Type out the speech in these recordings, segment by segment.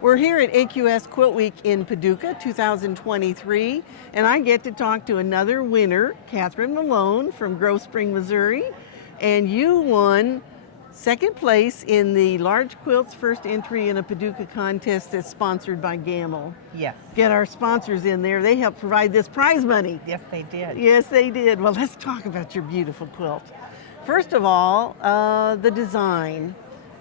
We're here at AQS Quilt Week in Paducah 2023, and I get to talk to another winner, Katherine Malone from Grove Spring, Missouri, and you won second place in the Large Quilts first entry in a Paducah contest that's sponsored by Gamble. Yes. Get our sponsors in there. They helped provide this prize money. Yes, they did. Yes, they did. Well, let's talk about your beautiful quilt. First of all, the design.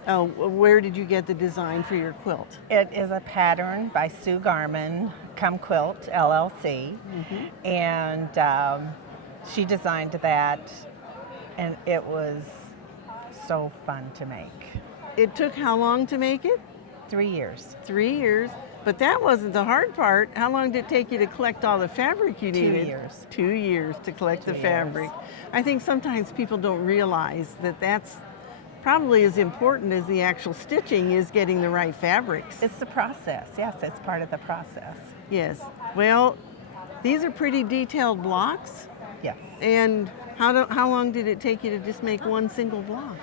Where did you get the design for your quilt? It is a pattern by Sue Garman, Come Quilt, LLC. And she designed that, and it was so fun to make. It took how long to make it? 3 years. 3 years. But that wasn't the hard part. How long did it take you to collect all the fabric you needed? 2 years. 2 years to collect the fabric. I think sometimes people don't realize that that's probably as important as the actual stitching is getting the right fabrics. It's the process. Yes, it's part of the process. Yes. Well, these are pretty detailed blocks. Yes. And how long did it take you to just make one single block?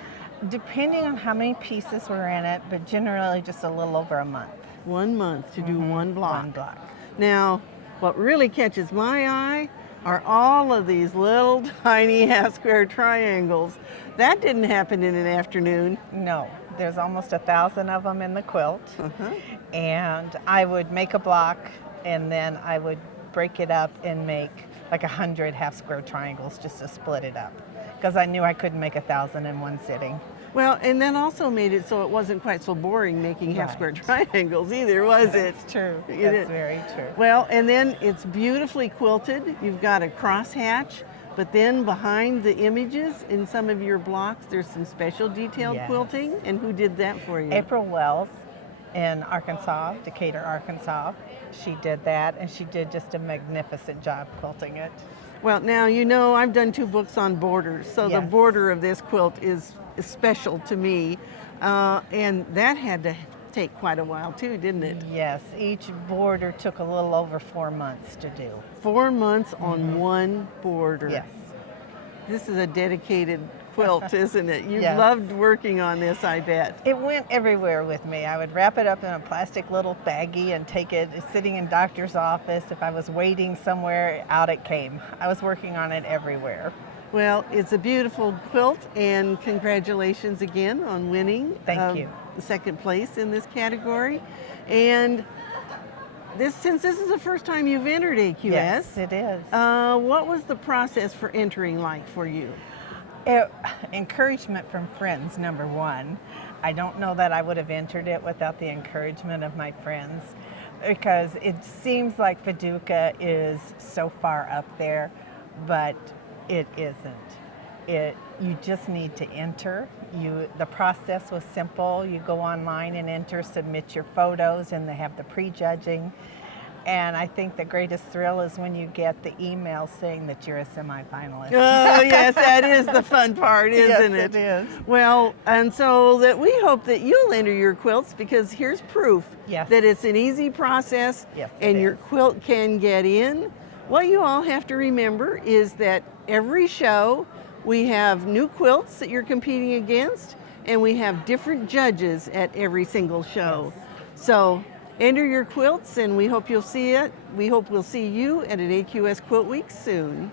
Depending on how many pieces were in it, but generally just a little over a month. 1 month to do one block. One block. Now, what really catches my eye are all of these little tiny half-square triangles. That didn't happen in an afternoon. No, there's almost 1,000 of them in the quilt. And I would make a block, and then I would break it up and make like 100 half-square triangles just to split it up, because I knew I couldn't make 1,000 in one sitting. Well, and then also made it so it wasn't quite so boring making half-square triangles either, was it? That's true. That's very true. Well, and then it's beautifully quilted. You've got a crosshatch, but then behind the images in some of your blocks, there's some special detailed quilting. And who did that for you? April Wells in Arkansas, Decatur, Arkansas. She did that, and she did just a magnificent job quilting it. Well, now, you know, I've done 2 books on borders, so the border of this quilt is special to me, and that had to take quite a while too, didn't it? Yes, each border took a little over 4 months to do. 4 months on one border. Yes. This is a dedicated quilt, isn't it? You loved working on this, I bet. It went everywhere with me. I would wrap it up in a plastic little baggie and take it, sitting in doctor's office. If I was waiting somewhere, out it came. I was working on it everywhere. Well, it's a beautiful quilt, and congratulations again on winning. Thank you. Second place in this category. And since this is the first time you've entered AQS. Yes, it is. What was the process for entering like for you? Encouragement from friends, number one. I don't know that I would have entered it without the encouragement of my friends, because it seems like Paducah is so far up there, but it isn't. You just need to enter. The process was simple. You go online and enter, submit your photos, and they have the prejudging. And I think the greatest thrill is when you get the email saying that you're a semifinalist. Oh, yes, that is the fun part, isn't it? Yes, it is. Well, and so that we hope that you'll enter your quilts, because here's proof that it's an easy process and your quilt can get in. What you all have to remember is that every show we have new quilts that you're competing against, and we have different judges at every single show. So enter your quilts, and we hope you'll see it. We hope we'll see you at an AQS Quilt Week soon.